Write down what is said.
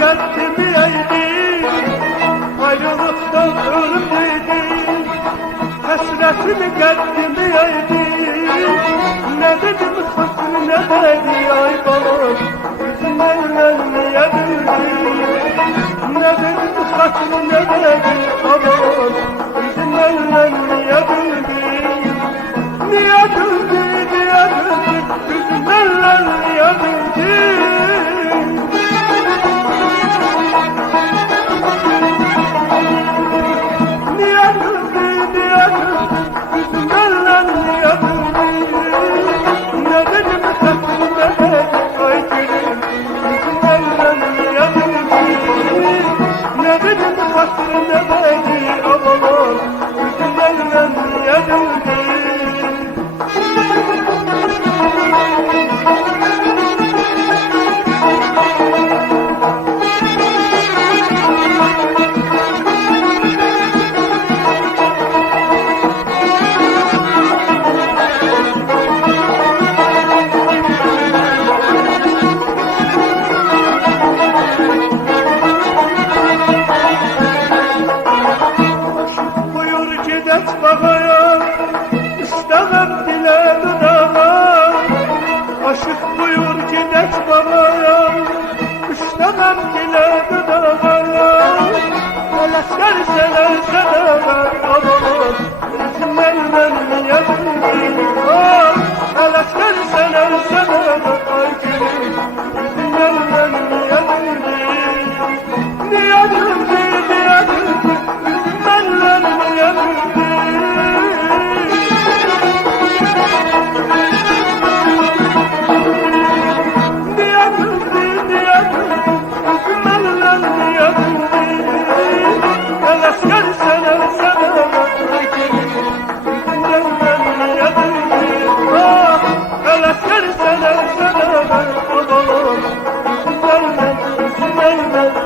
Kalbimi eğdi, ayrılıktan ölüm dedi. Hasretimi kalbimi eğdi. Ne dedim hırsız ne dedi ay balon, yüzümden niye bildi. Ne dedim hırsız ne dedi balon, yüzümden niye bildi. Niye bildi, niye bildi, yüzümden niye bildi. Geç bakaya, istemem dile dudağa. Aşık buyur gideç bakaya, istemem dile dudağa. Asker sever sever aman, yüzümden niye bildi. Asker sever sever ay gülüm, yüzümden niye bildi. Niye bildi, niye bildi, yüzümden niye bildi. Sen